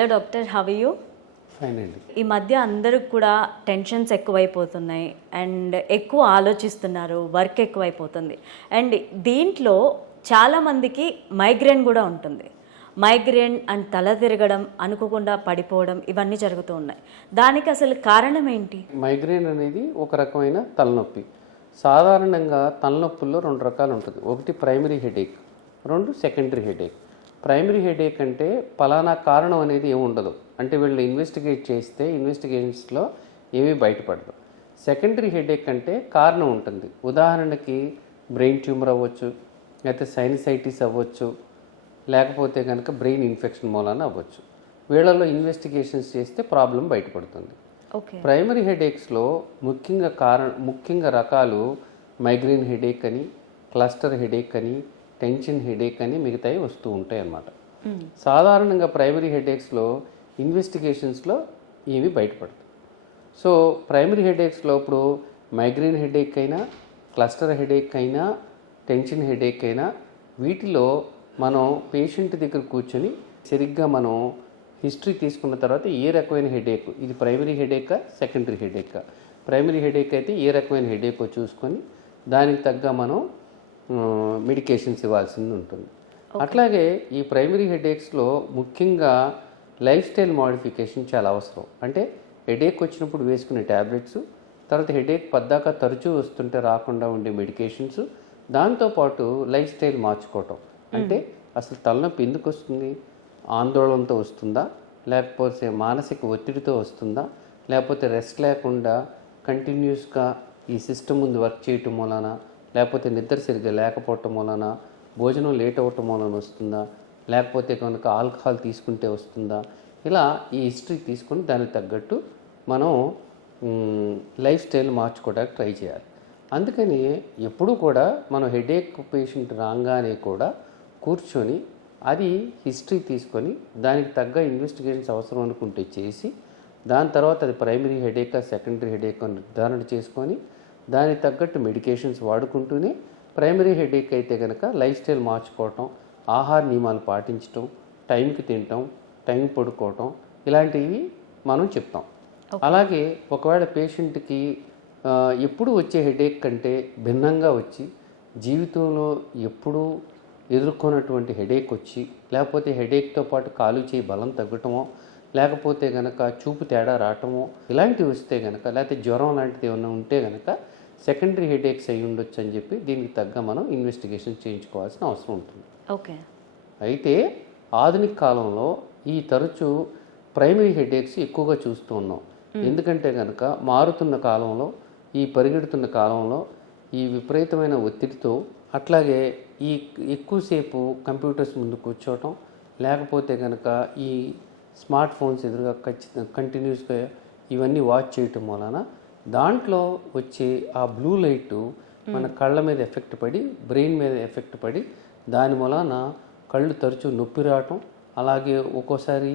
Hello doctor, how are you? Fine అండి. ఈ మధ్య అందరికి కూడా టెన్షన్స్ ఎక్కువైపోతున్నాయి అండ్ ఎక్కువ ఆలోచిస్తున్నారు, వర్క్ ఎక్కువైపోతుంది. అండ్ దీంట్లో చాలామందికి మైగ్రేన్ కూడా ఉంటుంది. మైగ్రేన్ అండ్ తల తిరగడం, అనుకోకుండా పడిపోవడం, ఇవన్నీ జరుగుతూ ఉన్నాయి. దానికి అసలు కారణం ఏంటి? మైగ్రేన్ అనేది ఒక రకమైన తలనొప్పి. సాధారణంగా తలనొప్పుల్లో రెండు రకాలు ఉంటుంది. ఒకటి ప్రైమరీ హెడేక్, రెండు సెకండరీ హెడేక్. ప్రైమరీ హెడేక్ అంటే పలానా కారణం అనేది ఏమి ఉండదు, అంటే వీళ్ళు ఇన్వెస్టిగేట్ చేస్తే ఇన్వెస్టిగేషన్స్లో ఏమీ బయటపడదు. సెకండరీ హెడేక్ అంటే కారణం ఉంటుంది. ఉదాహరణకి బ్రెయిన్ ట్యూమర్ అవ్వచ్చు, లేకపోతే సైనసైటిస్ అవ్వచ్చు, లేకపోతే కనుక బ్రెయిన్ ఇన్ఫెక్షన్ మూలాన అవ్వచ్చు. వీళ్ళలో ఇన్వెస్టిగేషన్స్ చేస్తే ప్రాబ్లం బయటపడుతుంది. ప్రైమరీ హెడేక్స్లో ముఖ్యంగా రకాలు మైగ్రేన్ హెడేక్ అని, క్లస్టర్ హెడేక్ అని, టెన్షన్ హెడేక్ అని మిగతాయి వస్తూ ఉంటాయి అన్నమాట. సాధారణంగా ప్రైమరీ హెడేక్స్లో ఇన్వెస్టిగేషన్స్లో ఏవి బయటపడదు. సో ప్రైమరీ హెడేక్స్లో ఇప్పుడు మైగ్రేన్ హెడేక్ అయినా, క్లస్టర్ హెడేక్ అయినా, టెన్షన్ హెడేక్ అయినా, వీటిలో మనం పేషెంట్ దగ్గర కూర్చొని సరిగ్గా మనం హిస్టరీ తీసుకున్న తర్వాత ఏ రకమైన హెడేక్, ఇది ప్రైమరీ హెడేకా సెకండరీ హెడేకా, ప్రైమరీ హెడేక్ అయితే ఏ రకమైన హెడేకో చూసుకొని దానికి తగ్గ మనం మెడికేషన్స్ ఇవ్వాల్సింది ఉంటుంది. అట్లాగే ఈ ప్రైమరీ హెడేక్స్లో ముఖ్యంగా లైఫ్ స్టైల్ మోడిఫికేషన్ చాలా అవసరం. అంటే హెడేక్ వచ్చినప్పుడు వేసుకునే ట్యాబ్లెట్స్, తర్వాత హెడేక్ పద్దాక తరచూ వస్తుంటే రాకుండా ఉండే మెడికేషన్స్, దాంతోపాటు లైఫ్ స్టైల్ మార్చుకోవటం. అంటే అసలు తలనొప్పి ఎందుకు వస్తుంది? ఆందోళనతో వస్తుందా, లేకపోతే మానసిక ఒత్తిడితో వస్తుందా, లేకపోతే రెస్ట్ లేకుండా కంటిన్యూస్గా ఈ సిస్టమ్ ముందు వర్క్ చేయటం మూలన, లేకపోతే నిద్ర సరిగ్గా లేకపోవటం మూలన, భోజనం లేట్ అవ్వటం మూలన వస్తుందా, లేకపోతే కనుక ఆల్కహాల్ తీసుకుంటే వస్తుందా? ఇలా ఈ హిస్టరీ తీసుకొని దానికి తగ్గట్టు మనం లైఫ్ స్టైల్ మార్చుకోవడానికి ట్రై చేయాలి. అందుకని ఎప్పుడూ కూడా మనం హెడేక్ పేషెంట్ రాగానే కూడా కూర్చొని అది హిస్టరీ తీసుకొని దానికి తగ్గ ఇన్వెస్టిగేషన్స్ అవసరం అనుకుంటే చేసి, దాని తర్వాత అది ప్రైమరీ హెడేకా సెకండరీ హెడేకా నిర్ధారణ చేసుకొని దానికి తగ్గట్టు మెడికేషన్స్ వాడుకుంటూనే, ప్రైమరీ హెడేక్ అయితే కనుక లైఫ్ స్టైల్ మార్చుకోవటం, ఆహార నియమాలు పాటించటం, టైంకి తినటం, టైం పడుకోవటం, ఇలాంటివి మనం చెప్తాం. అలాగే ఒకవేళ పేషెంట్కి ఎప్పుడు వచ్చే హెడేక్ కంటే భిన్నంగా వచ్చి జీవితంలో ఎప్పుడూ ఎదుర్కొన్నటువంటి హెడేక్ వచ్చి, లేకపోతే హెడేక్తో పాటు కాలు చేయి బలం తగ్గటమో, లేకపోతే కనుక చూపు తేడా రావటమో, ఇలాంటివి వస్తే కనుక, లేకపోతే జ్వరం లాంటిది ఏమైనా ఉంటే కనుక సెకండరీ హెడేక్స్ అయి ఉండొచ్చు అని చెప్పి దీనికి తగ్గ మనం ఇన్వెస్టిగేషన్ చేయించుకోవాల్సిన అవసరం ఉంటుంది. ఓకే. అయితే ఆధునిక కాలంలో ఈ తరచూ ప్రైమరీ హెడేక్స్ ఎక్కువగా చూస్తూ ఉన్నాం. ఎందుకంటే కనుక మారుతున్న కాలంలో, ఈ పరిగెడుతున్న కాలంలో ఈ విపరీతమైన ఒత్తిడితో, అట్లాగే ఈ ఎక్కువసేపు కంప్యూటర్స్ ముందు కూర్చోవటం, లేకపోతే కనుక ఈ స్మార్ట్ ఫోన్స్ ఎదురుగా కంటిన్యూస్గా ఇవన్నీ వాచ్ చేయటం వలన దాంట్లో వచ్చే ఆ బ్లూ లైట్ మన కళ్ళ మీద ఎఫెక్ట్ పడి, బ్రెయిన్ మీద ఎఫెక్ట్ పడి, దాని వలన కళ్ళు తరచూ నొప్పి రావటం, అలాగే ఒక్కోసారి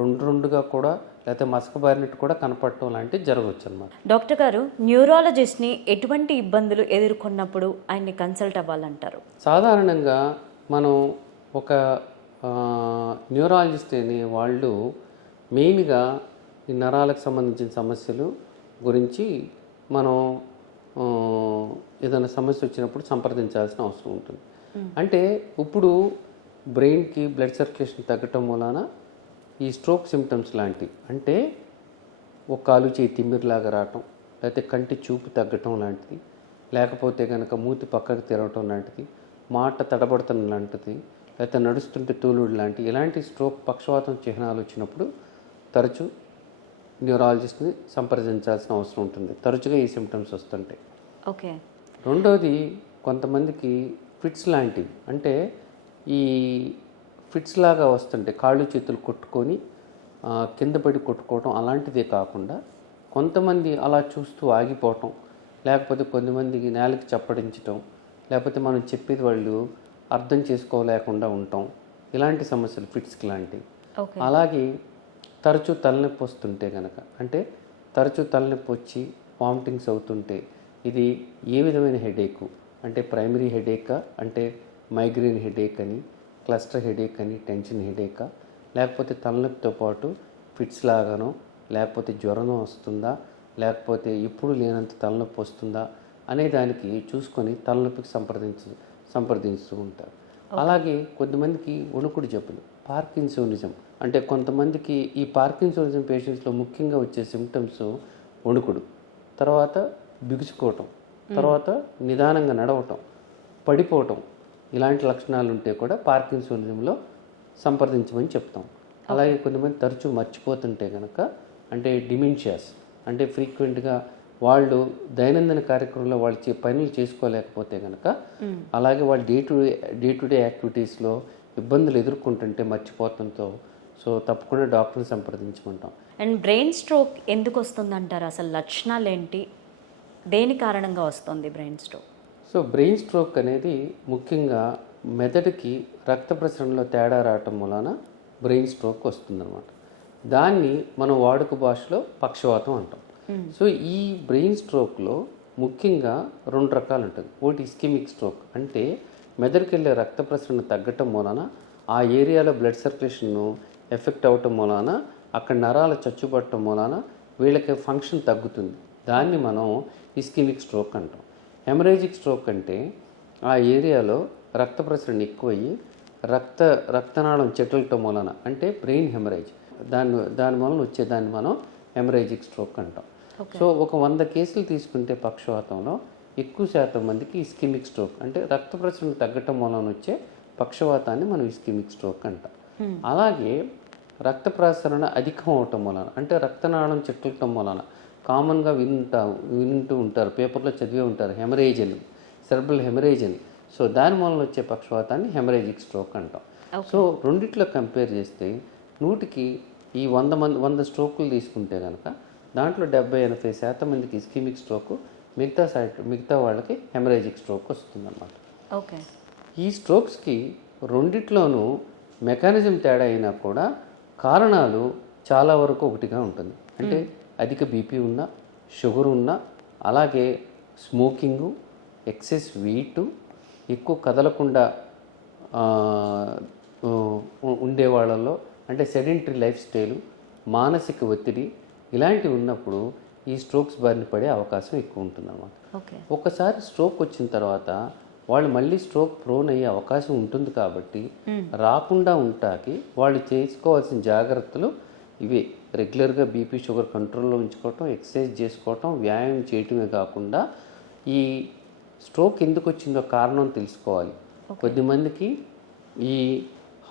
రెండుగా కూడా, లేకపోతే మసకబారినట్టు కూడా కనపడటం లాంటివి జరగవచ్చు అన్నమాట. డాక్టర్ గారు, న్యూరాలజిస్ట్ని ఎటువంటి ఇబ్బందులు ఎదుర్కొన్నప్పుడు ఆయన్ని కన్సల్ట్ అవ్వాలంటారు? సాధారణంగా మనం ఒక న్యూరాలజిస్ట్ అనే వాళ్ళు మెయిన్గా ఈ నరాలకు సంబంధించిన సమస్యలు గురించి మనం ఏదైనా సమస్య వచ్చినప్పుడు సంప్రదించాల్సిన అవసరం ఉంటుంది. అంటే ఇప్పుడు బ్రెయిన్కి బ్లడ్ సర్క్యులేషన్ తగ్గటం వలన ఈ స్ట్రోక్ సిమ్టమ్స్ లాంటివి, అంటే ఒక కాలు చేయి తిమ్మిరిలాగా రావటం, లేకపోతే కంటి చూపు తగ్గటం లాంటిది, లేకపోతే కనుక మూతి పక్కకు తిరగటం లాంటిది, మాట తడబడటం లాంటిది, లేకపోతే నడుస్తుంటే తూలుడు లాంటి ఇలాంటి స్ట్రోక్ పక్షవాతం చిహ్నాలు వచ్చినప్పుడు తరచూ న్యూరాలజిస్ట్ని సంప్రదించాల్సిన అవసరం ఉంటుంది. తరచుగా ఈ సిమ్టమ్స్ వస్తుంటాయి. ఓకే. రెండోది, కొంతమందికి ఫిట్స్ లాంటివి, అంటే ఈ ఫిట్స్ లాగా వస్తుంటే కాళ్ళు చేతులు కొట్టుకొని కింద పడి కొట్టుకోవటం, అలాంటిదే కాకుండా కొంతమంది అలా చూస్తూ ఆగిపోవటం, లేకపోతే కొంతమందికి నేలకి చప్పడించటం, లేకపోతే మనం చెప్పేది వాళ్ళు అర్థం చేసుకోలేకుండా ఉండటం, ఇలాంటి సమస్యలు ఫిట్స్కి లాంటివి. అలాగే తరచూ తలనొప్పి వస్తుంటే కనుక, అంటే తరచూ తలనొప్పి వచ్చి వామిటింగ్స్ అవుతుంటే, ఇది ఏ విధమైన హెడేకు, అంటే ప్రైమరీ హెడేకా, అంటే మైగ్రేన్ హెడేక్ అని, క్లస్టర్ హెడేక్ అని, టెన్షన్ హెడేకా, లేకపోతే తలనొప్పితో పాటు ఫిట్స్ లాగానో, లేకపోతే జ్వరం వస్తుందా, లేకపోతే ఇప్పుడు లేనంత తలనొప్పి వస్తుందా అనే దానికి చూసుకొని తలనొప్పికి సంప్రదిస్తూ ఉంటారు. అలాగే కొద్దిమందికి వణుకుడు జబ్బులు, పార్కిన్సోనిజం, అంటే కొంతమందికి ఈ పార్కిన్సోనిజం పేషెంట్స్లో ముఖ్యంగా వచ్చే సిమ్టమ్స్ వణుకుడు, తర్వాత బిగుసుకోవటం, తర్వాత నిదానంగా నడవటం, పడిపోవటం, ఇలాంటి లక్షణాలు ఉంటే కూడా పార్కిన్సోనిజంలో సంప్రదించమని చెప్తాం. అలాగే కొంతమంది తరచూ మర్చిపోతుంటే కనుక, అంటే డిమెన్షియాస్, అంటే ఫ్రీక్వెంట్గా వాళ్ళు దైనందిన కార్యక్రమంలో వాళ్ళు పనులు చేసుకోలేకపోతే కనుక, అలాగే వాళ్ళు డే టు డే యాక్టివిటీస్లో ఇబ్బందులు ఎదుర్కొంటుంటే మర్చిపోవడంతో, సో తప్పకుండా డాక్టర్ని సంప్రదించమంటాం. అండ్ బ్రెయిన్ స్ట్రోక్ ఎందుకు వస్తుంది అంటారు? అసలు లక్షణాలు ఏంటి, దేని కారణంగా వస్తుంది brain stroke? So brain stroke అనేది ముఖ్యంగా మెదడుకి రక్త ప్రసరణలో తేడా రావటం మూలాన బ్రెయిన్ స్ట్రోక్ వస్తుందన్నమాట. దాన్ని మనం వాడుక భాషలో పక్షవాతం అంటాం. సో ఈ బ్రెయిన్ స్ట్రోక్లో ముఖ్యంగా 2 రకాలు ఉంటుంది. ఒకటి ఇస్కెమిక్ స్ట్రోక్, అంటే మెదడుకి వెళ్ళే రక్త ప్రసరణ తగ్గటం మూలాన ఆ ఏరియాలో బ్లడ్ సర్క్యులేషన్ ఎఫెక్ట్ అవ్వటం మూలాన అక్కడ నరాలు చచ్చుబట్టడం మూలాన వీళ్ళకి ఫంక్షన్ తగ్గుతుంది. దాన్ని మనం ఇస్కెమిక్ స్ట్రోక్ అంటాం. హెమరేజిక్ స్ట్రోక్ అంటే ఆ ఏరియాలో రక్త ప్రసరణ ఎక్కువయ్యి రక్తనాళం చెట్లటం మూలన, అంటే బ్రెయిన్ హెమరేజ్, దాని మూలన వచ్చేదాన్ని మనం హెమరేజిక్ స్ట్రోక్ అంటాం. సో ఒక 100 కేసులు తీసుకుంటే పక్షవాతంలో ఎక్కువ శాతం మందికి ఇస్కెమిక్ స్ట్రోక్, అంటే రక్త ప్రసరణ తగ్గటం మూలన వచ్చే పక్షవాతాన్ని మనం ఇస్కెమిక్ స్ట్రోక్ అంటాం. అలాగే రక్త ప్రసరణ అధికం అవటం మూలన, అంటే రక్తనాళం చెట్లటం మూలన కామన్గా వింటూ ఉంటారు, పేపర్లో చదివే ఉంటారు, హెమరేజ్ అని, సెరెబ్రల్ హెమరేజ్ అని. సో దాని మూలన వచ్చే పక్షవాతాన్ని హెమరేజిక్ స్ట్రోక్ అంటాం. సో రెండిట్లో కంపేర్ చేస్తే 100కి ఈ 100 స్ట్రోకులు తీసుకుంటే కనుక దాంట్లో 70-80% మందికి ఇస్కెమిక్ స్ట్రోక్, మిగతా వాళ్ళకి హెమరేజిక్ స్ట్రోక్ వస్తుందన్నమాట. ఓకే. ఈ స్ట్రోక్స్కి రెండిట్లోనూ మెకానిజం తేడా అయినా కూడా కారణాలు చాలా వరకు ఒకటిగా ఉంటుంది. అంటే అధిక బీపీ ఉన్నా, షుగర్ ఉన్నా, అలాగే స్మోకింగు, ఎక్సెస్ వెయిట్, ఎక్కువ కదలకుండా ఉండే వాళ్ళల్లో, అంటే సెడెంటరీ లైఫ్ స్టైలు, మానసిక ఒత్తిడి, ఇలాంటివి ఉన్నప్పుడు ఈ స్ట్రోక్స్ బారిన పడే అవకాశం ఎక్కువ ఉంటుందన్నమాట. ఒకసారి స్ట్రోక్ వచ్చిన తర్వాత వాళ్ళు మళ్ళీ స్ట్రోక్ ప్రోన్ అయ్యే అవకాశం ఉంటుంది. కాబట్టి రాకుండా ఉంటాకి వాళ్ళు చేసుకోవాల్సిన జాగ్రత్తలు ఇవే: రెగ్యులర్గా బీపీ షుగర్ కంట్రోల్లో ఉంచుకోవటం, ఎక్సర్సైజ్ చేసుకోవటం, వ్యాయామం చేయటమే కాకుండా ఈ స్ట్రోక్ ఎందుకు వచ్చిందో కారణం తెలుసుకోవాలి. కొద్దిమందికి ఈ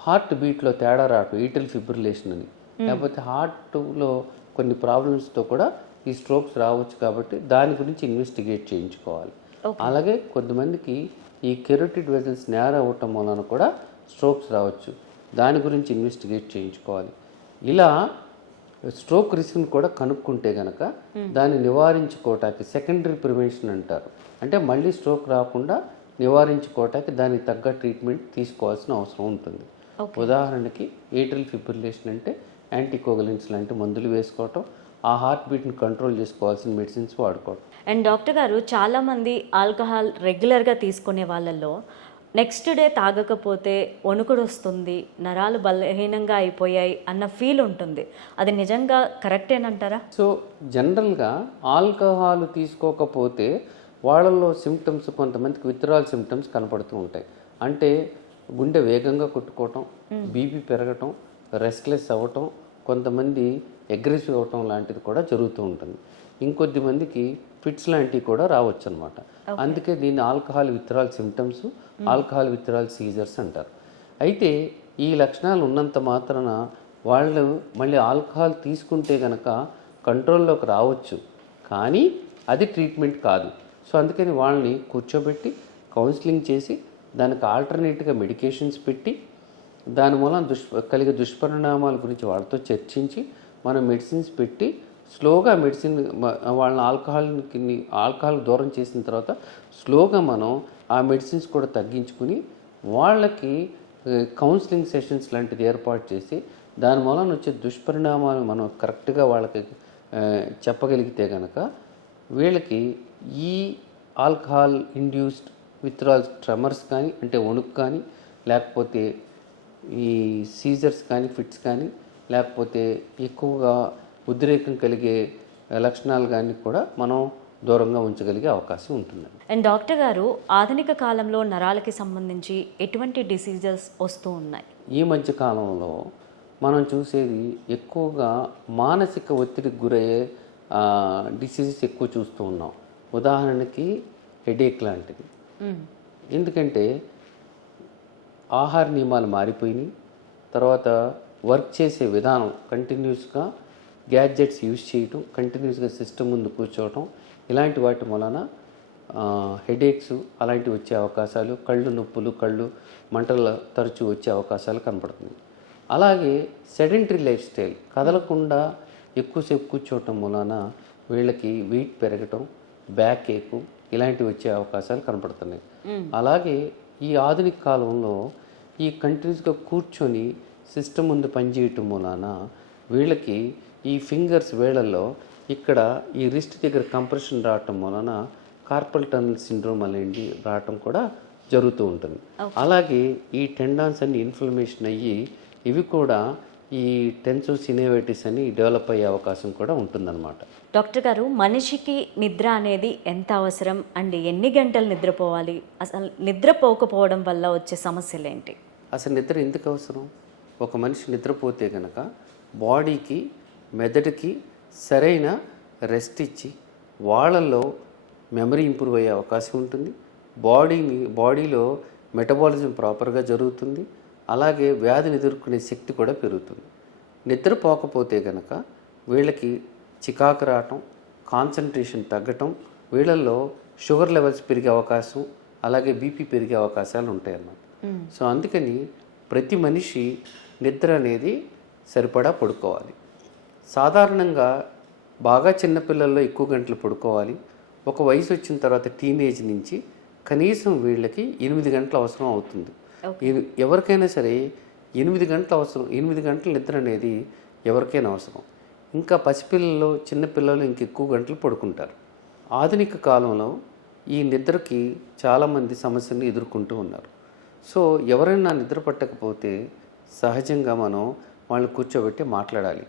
హార్ట్ బీట్లో తేడా రావటం, ఈటల్ ఫిబ్రిలేషన్ అని, లేకపోతే హార్ట్లో కొన్ని ప్రాబ్లమ్స్తో కూడా ఈ స్ట్రోక్స్ రావచ్చు. కాబట్టి దాని గురించి ఇన్వెస్టిగేట్ చేయించుకోవాలి. అలాగే కొద్దిమందికి ఈ కెరోటిడ్ వెజల్స్ నేర అవ్వటం వలన కూడా స్ట్రోక్స్ రావచ్చు, దాని గురించి ఇన్వెస్టిగేట్ చేయించుకోవాలి. ఇలా స్ట్రోక్ రిస్క్ని కూడా కనుక్కుంటే కనుక దాన్ని నివారించుకోవటానికి సెకండరీ ప్రివెన్షన్ అంటారు. అంటే మళ్ళీ స్ట్రోక్ రాకుండా నివారించుకోవటానికి దానికి తగ్గ ట్రీట్మెంట్ తీసుకోవాల్సిన అవసరం ఉంటుంది. ఉదాహరణకి ఏట్రియల్ ఫిబ్రిలేషన్ అంటే యాంటీకోగలెంట్స్ లాంటి మందులు వేసుకోవటం, ఆ హార్ట్ బీట్ని కంట్రోల్ చేసుకోవాల్సిన మెడిసిన్స్ వాడుకోవడం. అండ్ డాక్టర్ గారు, చాలామంది ఆల్కహాల్ రెగ్యులర్గా తీసుకునే వాళ్ళల్లో నెక్స్ట్ డే తాగకపోతే వణుకుడు వస్తుంది, నరాలు బలహీనంగా అయిపోయాయి అన్న ఫీల్ ఉంటుంది. అది నిజంగా కరెక్టేనంటారా? సో జనరల్గా ఆల్కహాల్ తీసుకోకపోతే వాళ్ళల్లో సిమ్టమ్స్, కొంతమందికి విత్డ్రాల్ సిమ్టమ్స్ కనపడుతూ ఉంటాయి. అంటే గుండె వేగంగా కొట్టుకోవటం, బీపీ పెరగటం, రెస్ట్లెస్ అవ్వటం, కొంతమంది అగ్రెసివ్ అవ్వటం లాంటిది కూడా జరుగుతూ ఉంటుంది. ఇంకొద్ది మందికి ఫిట్స్ లాంటివి కూడా రావచ్చు అనమాట. అందుకే దీన్ని alcohol withdrawal symptoms, alcohol withdrawal seizures అంటారు. అయితే ఈ లక్షణాలు ఉన్నంత మాత్రాన వాళ్ళు మళ్ళీ ఆల్కహాల్ తీసుకుంటే కనుక కంట్రోల్లోకి రావచ్చు, కానీ అది ట్రీట్మెంట్ కాదు. సో అందుకని వాళ్ళని కూర్చోబెట్టి కౌన్సిలింగ్ చేసి దానికి ఆల్టర్నేట్గా మెడికేషన్స్ పెట్టి దాని మూలం కలిగే దుష్పరిణామాల గురించి వాళ్ళతో చర్చించి మనం మెడిసిన్స్ పెట్టి స్లోగా వాళ్ళని ఆల్కహాల్ దూరం చేసిన తర్వాత స్లోగా మనం ఆ మెడిసిన్స్ కూడా తగ్గించుకుని వాళ్ళకి కౌన్సిలింగ్ సెషన్స్ లాంటిది ఏర్పాటు చేసి దాని మూలన వచ్చే దుష్పరిణామాలు మనం కరెక్ట్గా వాళ్ళకి చెప్పగలిగితే కనుక వీళ్ళకి ఈ ఆల్కహాల్ ఇండ్యూస్డ్ విత్డ్రాల్ ట్రెమర్స్ కానీ, అంటే వణుకు కానీ, లేకపోతే ఈ సీజర్స్ కానీ ఫిట్స్ కానీ లేకపోతే ఎక్కువగా ఉద్రేకం కలిగే లక్షణాలు కానీ కూడా మనం దూరంగా ఉంచగలిగే అవకాశం ఉంటుంది. అండ్ డాక్టర్ గారు, ఆధునిక కాలంలో నరాలకి సంబంధించి ఎటువంటి డిసీజెస్ వస్తూ ఉన్నాయి? ఈ మధ్య కాలంలో మనం చూసేది ఎక్కువగా మానసిక ఒత్తిడికి గురయ్యే డిసీజెస్ ఎక్కువ చూస్తూ ఉన్నాం. ఉదాహరణకి హెడేక్ లాంటిది. ఎందుకంటే ఆహార నియమాలు మారిపోయినాయి, తర్వాత వర్క్ చేసే విధానం కంటిన్యూస్గా గ్యాడ్జెట్స్ యూజ్ చేయటం, కంటిన్యూస్గా సిస్టమ్ ముందు కూర్చోవటం, ఇలాంటి వాటి వలన హెడేక్స్ అలాంటివి వచ్చే అవకాశాలు, కళ్ళు నొప్పులు, కళ్ళు మంటలు తరచూ వచ్చే అవకాశాలు కనపడుతుంది. అలాగే సెడెంటరీ లైఫ్ స్టైల్, కదలకుండా ఎక్కువసేపు కూర్చోవటం వలన వీళ్ళకి వెయిట్ పెరగటం, బ్యాక్ ఏకు ఇలాంటివి వచ్చే అవకాశాలు కనపడుతున్నాయి. అలాగే ఈ ఆధునిక కాలంలో ఈ కంటిన్యూస్గా కూర్చొని సిస్టమ్ ముందు పనిచేయటం వలన వీళ్ళకి ఈ ఫింగర్స్ వేళ్ళల్లో ఇక్కడ ఈ రిస్ట్ దగ్గర కంప్రెషన్ రావటం వలన కార్పల్ టనల్ సిండ్రోమ్ అనేది రావటం కూడా జరుగుతూ ఉంటుంది. అలాగే ఈ టెండాన్స్ అన్ని ఇన్ఫ్లమేషన్ అయ్యి ఇవి కూడా ఈ టెన్సో సినేవైటిస్ అని డెవలప్ అయ్యే అవకాశం కూడా ఉంటుందన్నమాట. డాక్టర్ గారు, మనిషికి నిద్ర అనేది ఎంత అవసరం అండ్ ఎన్ని గంటలు నిద్రపోవాలి? అసలు నిద్రపోకపోవడం వల్ల వచ్చే సమస్యలు ఏంటి? అసలు నిద్ర ఎందుకు అవసరం? ఒక మనిషి నిద్రపోతే కనుక బాడీకి, మెదడుకి సరైన రెస్ట్ ఇచ్చి వాళ్ళల్లో మెమరీ ఇంప్రూవ్ అయ్యే అవకాశం ఉంటుంది. బాడీలో మెటబాలిజం ప్రాపర్గా జరుగుతుంది. అలాగే వ్యాధిని ఎదుర్కొనే శక్తి కూడా పెరుగుతుంది. నిద్రపోకపోతే కనుక వీళ్ళకి చికాకు రావటం, కాన్సన్ట్రేషన్ తగ్గటం, వీళ్ళల్లో షుగర్ లెవెల్స్ పెరిగే అవకాశం, అలాగే బీపీ పెరిగే అవకాశాలు ఉంటాయి అన్నమాట. సో అందుకని ప్రతి మనిషి నిద్ర అనేది సరిపడా పడుకోవాలి. సాధారణంగా బాగా చిన్నపిల్లల్లో ఎక్కువ గంటలు పడుకోవాలి. ఒక వయసు వచ్చిన తర్వాత టీనేజ్ నుంచి కనీసం వీళ్ళకి 8 గంటలు అవసరం అవుతుంది. ఎవరికైనా సరే 8 గంటలు అవసరం. 8 గంటల నిద్ర అనేది ఎవరికైనా అవసరం. ఇంకా పసిపిల్లలు, చిన్నపిల్లలు ఇంకెక్కువ గంటలు పడుకుంటారు. ఆధునిక కాలంలో ఈ నిద్రకి చాలామంది సమస్యలను ఎదుర్కొంటూ ఉన్నారు. సో ఎవరైనా నిద్ర పట్టకపోతే సహజంగా మనం వాళ్ళని కూర్చోబెట్టి మాట్లాడాలి.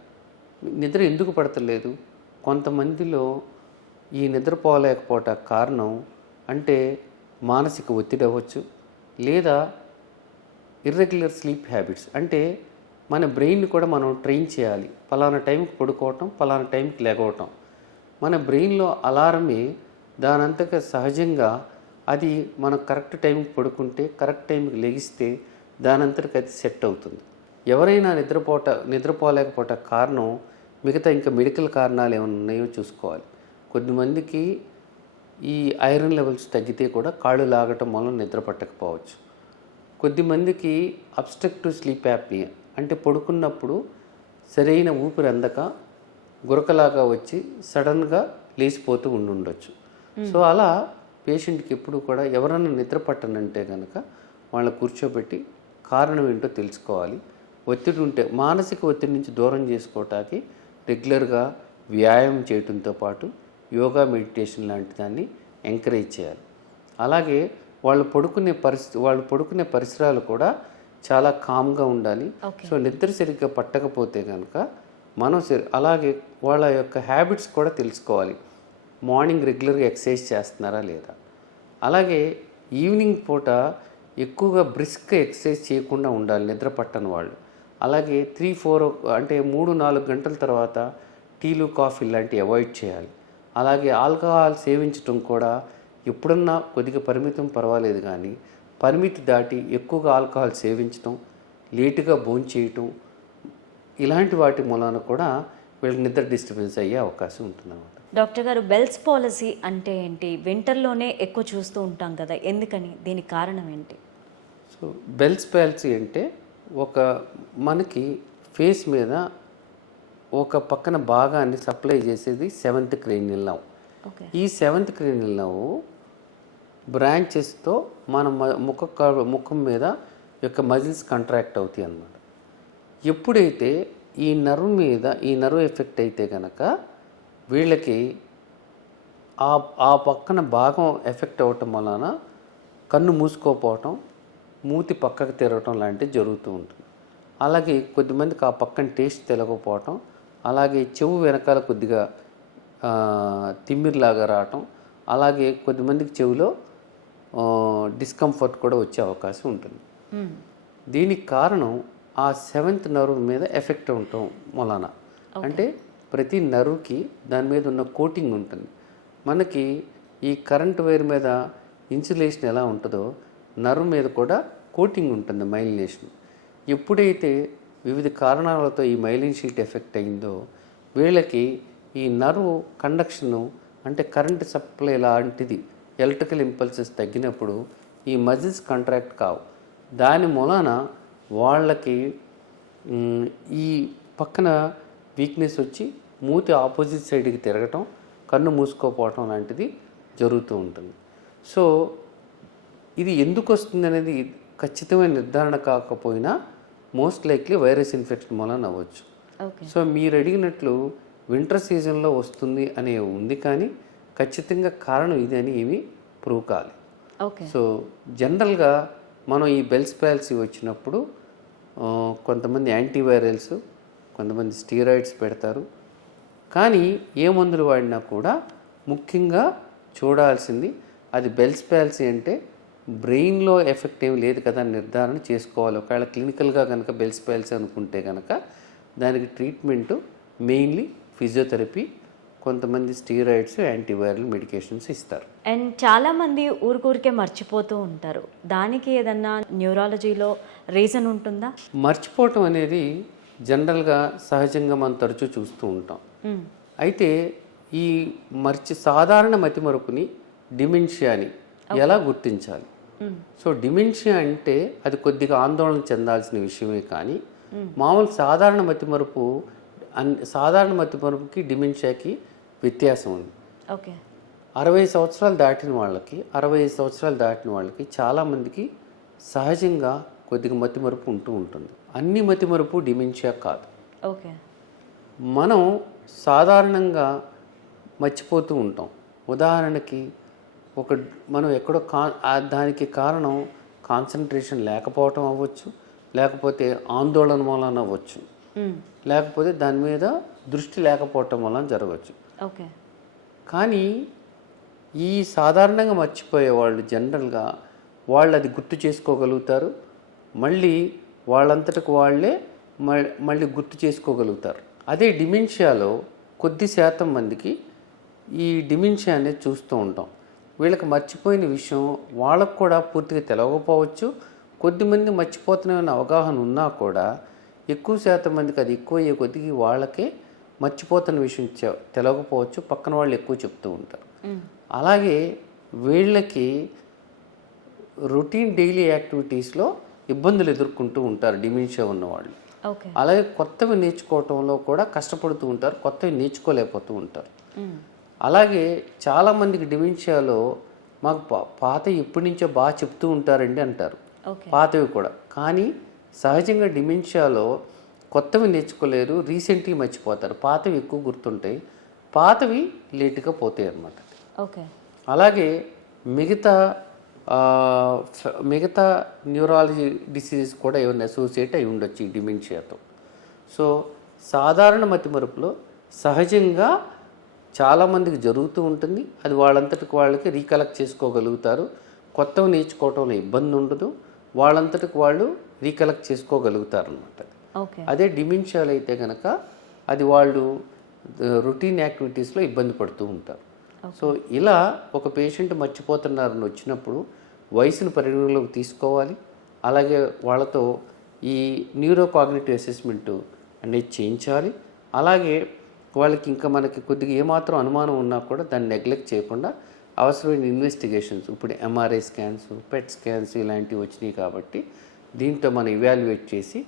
నిద్ర ఎందుకు పడతలేదు? కొంతమందిలో ఈ నిద్రపోలేకపోవటం కారణం అంటే మానసిక ఒత్తిడి అవ్వచ్చు, లేదా ఇర్రెగ్యులర్ స్లీప్ హ్యాబిట్స్. అంటే మన బ్రెయిన్ని కూడా మనం ట్రైన్ చేయాలి. పలానా టైంకి పడుకోవటం, పలానా టైంకి లేకపోవటం. మన బ్రెయిన్లో అలారమే దానంతగా సహజంగా అది మనం కరెక్ట్ టైంకి పడుకుంటే, కరెక్ట్ టైంకి లెగిస్తే దానంతటికి అది సెట్ అవుతుంది. ఎవరైనా నిద్రపోలేకపోవటం కారణం మిగతా ఇంకా మెడికల్ కారణాలు ఏమైనా ఉన్నాయో చూసుకోవాలి. కొద్దిమందికి ఈ ఐరన్ లెవెల్స్ తగ్గితే కూడా కాళ్ళు లాగటం వలన నిద్ర పట్టకపోవచ్చు. కొద్దిమందికి అబ్స్ట్రక్టివ్ స్లీప్ యాప్నియా, అంటే పడుకున్నప్పుడు సరైన ఊపిరి అందక గురకలాగా వచ్చి సడన్గా లేచిపోతూ ఉండొచ్చు. సో అలా పేషెంట్కి ఎప్పుడు కూడా ఎవరైనా నిద్ర పట్టనంటే కనుక వాళ్ళని కూర్చోబెట్టి కారణం ఏంటో తెలుసుకోవాలి. ఒత్తిడి ఉంటే మానసిక ఒత్తిడి నుంచి దూరం చేసుకోవటానికి రెగ్యులర్గా వ్యాయామం చేయడంతో పాటు యోగా, మెడిటేషన్ లాంటి దాన్ని ఎంకరేజ్ చేయాలి. అలాగే వాళ్ళు పడుకునే పరిసరాలు కూడా చాలా కామ్గా ఉండాలి. సో నిద్ర సరిగ్గా పట్టకపోతే కనుక మనం అలాగే వాళ్ళ యొక్క హ్యాబిట్స్ కూడా తెలుసుకోవాలి. మార్నింగ్ రెగ్యులర్గా ఎక్సర్సైజ్ చేస్తున్నారా లేదా. అలాగే ఈవినింగ్ పూట ఎక్కువగా బ్రిస్క్గా ఎక్సర్సైజ్ చేయకుండా ఉండాలి నిద్ర పట్టని వాళ్ళు. అలాగే 3-4 అంటే 3-4 గంటల తర్వాత టీలు, కాఫీ లాంటివి అవాయిడ్ చేయాలి. అలాగే ఆల్కహాల్ సేవించడం కూడా ఎప్పుడన్నా కొద్దిగా పరిమితం పర్వాలేదు, కానీ పరిమితి దాటి ఎక్కువగా ఆల్కహాల్ సేవించడం, లేటుగా భోంచేయటం ఇలాంటి వాటి మూలాన కూడా వీళ్ళకి నిద్ర డిస్టర్బెన్స్ అయ్యే అవకాశం ఉంటుందన్నమాట. డాక్టర్ గారు, బెల్స్ పాలసీ అంటే ఏంటి? వింటర్లోనే ఎక్కువ చూస్తూ ఉంటాం కదా, ఎందుకని? దీనికి కారణం ఏంటి? సో బెల్స్ పాలసీ అంటే మనకి ఫేస్ మీద ఒక పక్కన భాగాన్ని సప్లై చేసేది 7th క్రేనియల్ నర్వ్. ఈ 7th క్రేనియల్ నర్వ్ బ్రాంచెస్తో మన ముఖం మీద యొక్క మజిల్స్ కాంట్రాక్ట్ అవుతాయి అన్నమాట. ఎప్పుడైతే ఈ నర్వ్ ఎఫెక్ట్ అయితే కనుక వీళ్ళకి ఆ పక్కన భాగం ఎఫెక్ట్ అవ్వటం వలన కన్ను మూసుకోపోవటం, మూతి పక్కకు తిరగటం లాంటివి జరుగుతూ ఉంటుంది. అలాగే కొద్దిమందికి ఆ పక్కన టేస్ట్ తెలియకపోవటం, అలాగే చెవు వెనకాల కొద్దిగా తిమ్మిరిలాగా రావటం, అలాగే కొద్దిమందికి చెవిలో డిస్కంఫర్ట్ కూడా వచ్చే అవకాశం ఉంటుంది. దీనికి కారణం ఆ 7th నర్వ్ మీద ఎఫెక్ట్ ఉండటం వలన. అంటే ప్రతి నర్వ్కి దాని మీద ఉన్న కోటింగ్ ఉంటుంది. మనకి ఈ కరెంట్ వైర్ మీద ఇన్సులేషన్ ఎలా ఉంటుందో నర్వ్ మీద కూడా కోటింగ్ ఉంటుంది, మైలినేషన్. ఎప్పుడైతే వివిధ కారణాలతో ఈ మైలిన్ షీట్ ఎఫెక్ట్ అయిందో వీళ్ళకి ఈ నర్వ్ కండక్షను అంటే కరెంట్ సప్లై లాంటిది ఎలక్ట్రికల్ ఇంపల్సెస్ తగ్గినప్పుడు ఈ మజిల్స్ కాంట్రాక్ట్ కావు. దాని మూలాన వాళ్ళకి ఈ పక్కన వీక్నెస్ వచ్చి మూతి ఆపోజిట్ సైడ్కి తిరగటం, కన్ను మూసుకోపోవటం లాంటిది జరుగుతూ ఉంటుంది. సో ఇది ఎందుకు వస్తుంది అనేది ఖచ్చితమైన నిర్ధారణ కాకపోయినా మోస్ట్ లైక్లీ వైరస్ ఇన్ఫెక్షన్ మూలన అవ్వచ్చు. సో మీరు అడిగినట్లు వింటర్ సీజన్లో వస్తుంది అనే ఉంది, కానీ ఖచ్చితంగా కారణం ఇది అని ఏమి ప్రూవ్ కాలేదు. సో జనరల్గా మనం ఈ బెల్స్ పాల్సీ వచ్చినప్పుడు కొంతమంది యాంటీవైరల్స్, కొంతమంది స్టీరాయిడ్స్ పెడతారు. కానీ ఏ మందులు వాడినా కూడా ముఖ్యంగా చూడాల్సింది అది బెల్స్ పాల్సీ అంటే బ్రెయిన్లో ఎఫెక్ట్ ఏమి లేదు కదా నిర్ధారణ చేసుకోవాలి. ఒకవేళ క్లినికల్గా కనుక బెల్స్ పాల్సీ అనుకుంటే కనుక దానికి ట్రీట్మెంటు మెయిన్లీ ఫిజియోథెరపీ, కొంతమంది స్టీరాయిడ్స్, యాంటీవైరల్ మెడికేషన్స్ ఇస్తారు. అండ్ చాలామంది ఊరికే మర్చిపోతూ ఉంటారు. దానికి ఏదన్నా న్యూరాలజీలో రీజన్ ఉంటుందా? మర్చిపోవటం అనేది జనరల్గా సహజంగా మనం తరచూ చూస్తూ ఉంటాం. అయితే ఈ సాధారణ మతిమరుపుని, డిమెన్షియాని ఎలా గుర్తించాలి? సో డిమెన్షియా అంటే అది కొద్దిగా ఆందోళన చెందాల్సిన విషయమే, కానీ మామూలు సాధారణ మతిమరుపుకి డిమెన్షియాకి వ్యత్యాసం ఉంది. 65 సంవత్సరాలు దాటిన వాళ్ళకి, 65 సంవత్సరాలు దాటిన వాళ్ళకి చాలామందికి సహజంగా కొద్దిగా మతిమరుపు ఉంటుంది. అన్ని మతిమరుపు డిమెన్షియా కాదు. మనం సాధారణంగా మర్చిపోతూ ఉంటాం. ఉదాహరణకి మనం ఎక్కడో దానికి కారణం కాన్సన్ట్రేషన్ లేకపోవటం అవ్వచ్చు, లేకపోతే ఆందోళన వలన అవ్వచ్చు, లేకపోతే దాని మీద దృష్టి లేకపోవటం వలన జరగవచ్చు. కానీ ఈ సాధారణంగా మర్చిపోయే వాళ్ళు జనరల్గా వాళ్ళు అది గుర్తు చేసుకోగలుగుతారు, మళ్ళీ వాళ్ళంతటికి వాళ్ళే మళ్ళీ గుర్తు చేసుకోగలుగుతారు. అదే డిమెన్షియాలో కొద్ది శాతం మందికి ఈ డిమెన్షియా అనేది చూస్తూ ఉంటాం. వీళ్ళకి మర్చిపోయిన విషయం వాళ్ళకు కూడా పూర్తిగా తెలియకపోవచ్చు. కొద్దిమంది మర్చిపోతున్న అవగాహన ఉన్నా కూడా ఎక్కువ శాతం మందికి అది ఎక్కువ అయ్యే కొద్దిగా వాళ్ళకే మర్చిపోతున్న విషయం తెలియకపోవచ్చు, పక్కన వాళ్ళు ఎక్కువ చెప్తూ ఉంటారు. అలాగే వీళ్ళకి రొటీన్ డైలీ యాక్టివిటీస్లో ఇబ్బందులు ఎదుర్కొంటూ ఉంటారు డిమెన్షియా ఉన్నవాళ్ళు. అలాగే కొత్తవి నేర్చుకోవటంలో కూడా కష్టపడుతూ ఉంటారు, కొత్తవి నేర్చుకోలేకపోతూ ఉంటారు. అలాగే చాలామందికి డిమెన్షియాలో మాకు పాత ఎప్పటి నుంచో బాగా చెప్తూ ఉంటారండి అంటారు, పాతవి కూడా. కానీ సహజంగా డిమెన్షియాలో కొత్తవి నేర్చుకోలేరు, రీసెంట్గా మర్చిపోతారు. పాతవి ఎక్కువ గుర్తుంటాయి, పాతవి లేటుగా పోతాయి అన్నమాట. అలాగే మిగతా న్యూరాలజీ డిసీజెస్ కూడా ఏమైనా అసోసియేట్ అయి ఉండొచ్చు ఈ డిమెన్షియాతో. సో సాధారణ మతిమరుపులో సహజంగా చాలామందికి జరుగుతూ ఉంటుంది. అది వాళ్ళంతటికి వాళ్ళకి రీకలెక్ట్ చేసుకోగలుగుతారు, కొత్తవి నేర్చుకోవటంలో ఇబ్బంది ఉండదు, వాళ్ళంతటికి వాళ్ళు రీకలెక్ట్ చేసుకోగలుగుతారు అన్నమాట. అదే డిమెన్షియాలో అయితే కనుక అది వాళ్ళు రొటీన్ యాక్టివిటీస్లో ఇబ్బంది పడుతూ ఉంటారు. సో ఇలా ఒక పేషెంట్ మర్చిపోతున్నారని వచ్చినప్పుడు వయసును పరిగణలోకి తీసుకోవాలి. అలాగే వాళ్ళతో ఈ న్యూరో కాగ్నిటివ్ అసెస్మెంట్ అనేది చేయించాలి. అలాగే వాళ్ళకి ఇంకా మనకి కొద్దిగా ఏమాత్రం అనుమానం ఉన్నా కూడా దాన్ని నెగ్లెక్ట్ చేయకుండా అవసరమైన ఇన్వెస్టిగేషన్స్, ఇప్పుడు ఎంఆర్ఐ స్కాన్స్, పెట్ స్కాన్స్ ఇలాంటివి వచ్చినాయి కాబట్టి దీంతో మనం ఇవాల్యుయేట్ చేసి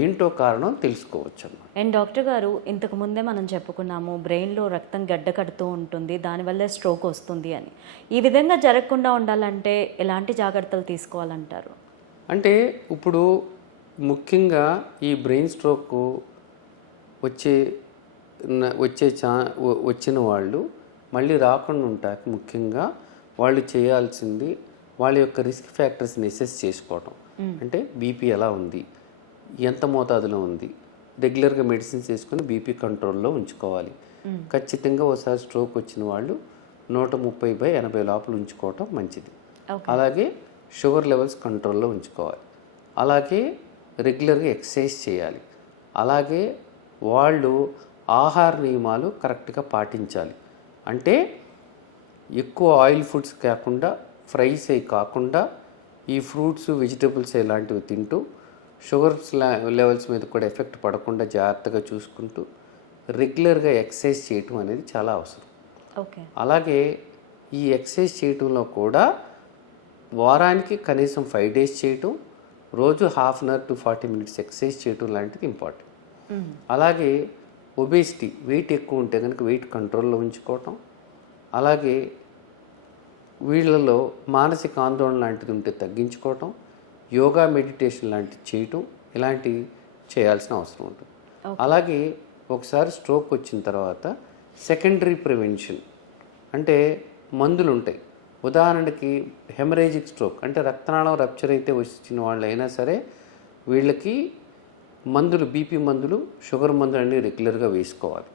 ఏంటో కారణం తెలుసుకోవచ్చు అన్నమాట. అండ్ డాక్టర్ గారు, ఇంతకు ముందే మనం చెప్పుకున్నాము బ్రెయిన్లో రక్తం గడ్డ కడుతూ ఉంటుంది, దానివల్లే స్ట్రోక్ వస్తుంది అని. ఈ విధంగా జరగకుండా ఉండాలంటే ఎలాంటి జాగ్రత్తలు తీసుకోవాలంటారు? అంటే ఇప్పుడు ముఖ్యంగా ఈ బ్రెయిన్ స్ట్రోక్ వచ్చిన వాళ్ళు మళ్ళీ రాకుండా ఉంటాకి ముఖ్యంగా వాళ్ళు చేయాల్సింది వాళ్ళ యొక్క రిస్క్ ఫ్యాక్టర్స్ని అసెస్ చేసుకోవటం. అంటే బీపీ ఎలా ఉంది, ఎంత మోతాదులో ఉంది, రెగ్యులర్గా మెడిసిన్స్ వేసుకుని బీపీ కంట్రోల్లో ఉంచుకోవాలి. ఖచ్చితంగా ఒకసారి స్ట్రోక్ వచ్చిన వాళ్ళు 130/80 లోపల ఉంచుకోవటం మంచిది. అలాగే షుగర్ లెవెల్స్ కంట్రోల్లో ఉంచుకోవాలి. అలాగే రెగ్యులర్గా ఎక్సర్సైజ్ చేయాలి. అలాగే వాళ్ళు ఆహార నియమాలు కరెక్ట్గా పాటించాలి. అంటే ఎక్కువ ఆయిల్ ఫుడ్స్ కాకుండా, ఫ్రైస్ అవి కాకుండా ఈ ఫ్రూట్స్, వెజిటబుల్స్ ఇలాంటివి తింటూ షుగర్స్ లెవెల్స్ మీద కూడా ఎఫెక్ట్ పడకుండా జాగ్రత్తగా చూసుకుంటూ రెగ్యులర్గా ఎక్సర్సైజ్ చేయటం అనేది చాలా అవసరం. ఓకే. అలాగే ఈ ఎక్సర్సైజ్ చేయటంలో కూడా వారానికి కనీసం 5 days చేయటం, రోజు 1/2 hour to 40 minutes ఎక్సర్సైజ్ చేయటం లాంటిది ఇంపార్టెంట్. అలాగే ఒబేసిటీ, వెయిట్ ఎక్కువ ఉంటే కనుక వెయిట్ కంట్రోల్లో ఉంచుకోవటం. అలాగే వీళ్ళలో మానసిక ఆందోళన లాంటిది ఉంటే తగ్గించుకోవటం, యోగా, మెడిటేషన్ లాంటివి చేయటం, ఇలాంటివి చేయాల్సిన అవసరం ఉంటుంది. అలాగే ఒకసారి స్ట్రోక్ వచ్చిన తర్వాత సెకండరీ ప్రివెన్షన్ అంటే మందులు ఉంటాయి. ఉదాహరణకి హెమరేజిక్ స్ట్రోక్ అంటే రక్తనాళం రప్చర్ అయితే వచ్చిన వాళ్ళు అయినా సరే వీళ్ళకి మందులు, బీపీ మందులు, షుగర్ మందులు అన్నీ రెగ్యులర్గా వేసుకోవాలి.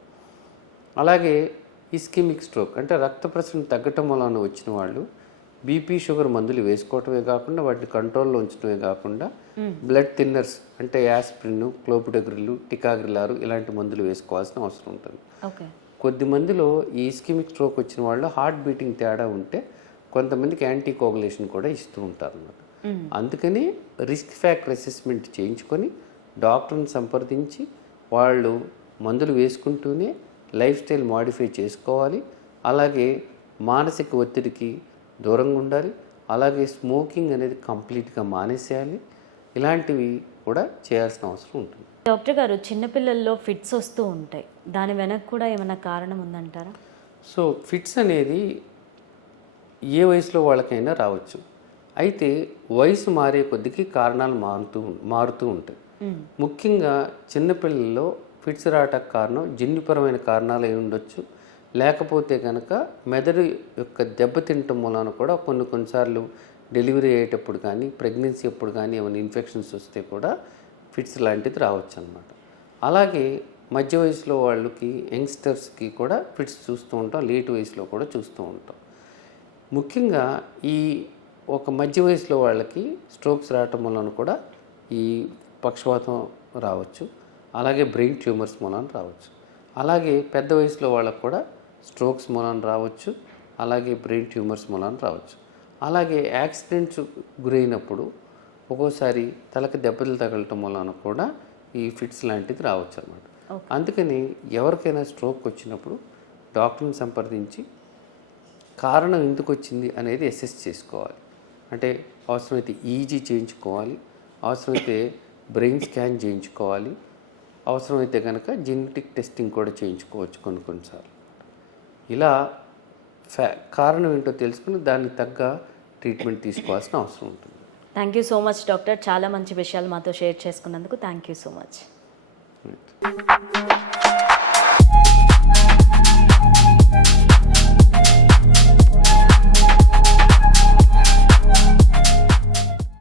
అలాగే ఇస్కెమిక్ స్ట్రోక్ అంటే రక్త ప్రసరణ తగ్గటం వలన వచ్చిన వాళ్ళు బీపీ, షుగర్ మందులు వేసుకోవటమే కాకుండా వాటిని కంట్రోల్లో ఉంచడమే కాకుండా బ్లడ్ థిన్నర్స్ అంటే యాస్ప్రిన్, క్లోపిడోగ్రిల్, టికాగ్రిలార్ ఇలాంటి మందులు వేసుకోవాల్సిన అవసరం ఉంటుంది. కొద్ది మందిలో ఈ ఇస్కెమిక్ స్ట్రోక్ వచ్చిన వాళ్ళు హార్ట్ బీటింగ్ తేడా ఉంటే కొంతమందికి యాంటీ కోగులేషన్ కూడా ఇస్తూ ఉంటారు అన్నమాట. అందుకని రిస్క్ ఫ్యాక్టర్ అసెస్మెంట్ చేయించుకొని డాక్టర్ని సంప్రదించి వాళ్ళు మందులు వేసుకుంటూనే లైఫ్ స్టైల్ మాడిఫై చేసుకోవాలి. అలాగే మానసిక ఒత్తిడికి దూరంగా ఉండాలి. అలాగే స్మోకింగ్ అనేది కంప్లీట్గా మానేసేయాలి. ఇలాంటివి కూడా చేయాల్సిన అవసరం ఉంటుంది. డాక్టర్ గారు, చిన్నపిల్లల్లో ఫిట్స్ వస్తూ ఉంటాయి, దాని వెనక కూడా ఏమైనా కారణం ఉందంటారా? సో ఫిట్స్ అనేది ఏ వయసులో వాళ్ళకైనా రావచ్చు. అయితే వయసు మారే కొద్దికి కారణాలు మారుతూ ఉంటాయి. ముఖ్యంగా చిన్నపిల్లల్లో ఫిట్స్ రావటానికి కారణం జన్యుపరమైన కారణాలు అయి ఉండొచ్చు. లేకపోతే కనుక మెదడు యొక్క దెబ్బతింటం మూలాన కూడా కొన్నిసార్లు డెలివరీ అయ్యేటప్పుడు కానీ, ప్రెగ్నెన్సీ అప్పుడు కానీ ఏమైనా ఇన్ఫెక్షన్స్ వస్తే కూడా ఫిట్స్ లాంటిది రావచ్చు అన్నమాట. అలాగే మధ్య వయసులో వాళ్ళకి, యంగ్స్టర్స్కి కూడా ఫిట్స్ చూస్తూ ఉంటాం, లేట్ వయసులో కూడా చూస్తూ ఉంటాం. ముఖ్యంగా ఈ ఒక మధ్య వయసులో వాళ్ళకి స్ట్రోక్స్ రావటం వలన కూడా ఈ పక్షవాతం రావచ్చు. అలాగే బ్రెయిన్ ట్యూమర్స్ మూలాన రావచ్చు. అలాగే పెద్ద వయసులో వాళ్ళకు కూడా స్ట్రోక్స్ మూలాన రావచ్చు. అలాగే బ్రెయిన్ ట్యూమర్స్ మూలాన రావచ్చు. అలాగే యాక్సిడెంట్స్ గురైనప్పుడు ఒక్కోసారి తలకి దెబ్బలు తగలటం వలన కూడా ఈ ఫిట్స్ లాంటిది రావచ్చు అన్నమాట. అందుకని ఎవరికైనా స్ట్రోక్ వచ్చినప్పుడు డాక్టర్ని సంప్రదించి కారణం ఎందుకు వచ్చింది అనేది అసెస్ చేసుకోవాలి. అంటే అవసరమైతే ఈజీ చేయించుకోవాలి, అవసరమైతే బ్రెయిన్ స్కాన్ చేయించుకోవాలి, అవసరమైతే కనుక జెనెటిక్ టెస్టింగ్ కూడా చేయించుకోవచ్చు కొన్నిసార్లు. ఇలా కారణం ఏంటో తెలుసుకుని దానికి తగ్గ ట్రీట్మెంట్ తీసుకోవాల్సిన అవసరం ఉంటుంది. Thank you so much doctor, చాలా మంచి విషయాలు మాతో షేర్ చేసుకున్నందుకు థ్యాంక్ యూ సో మచ్.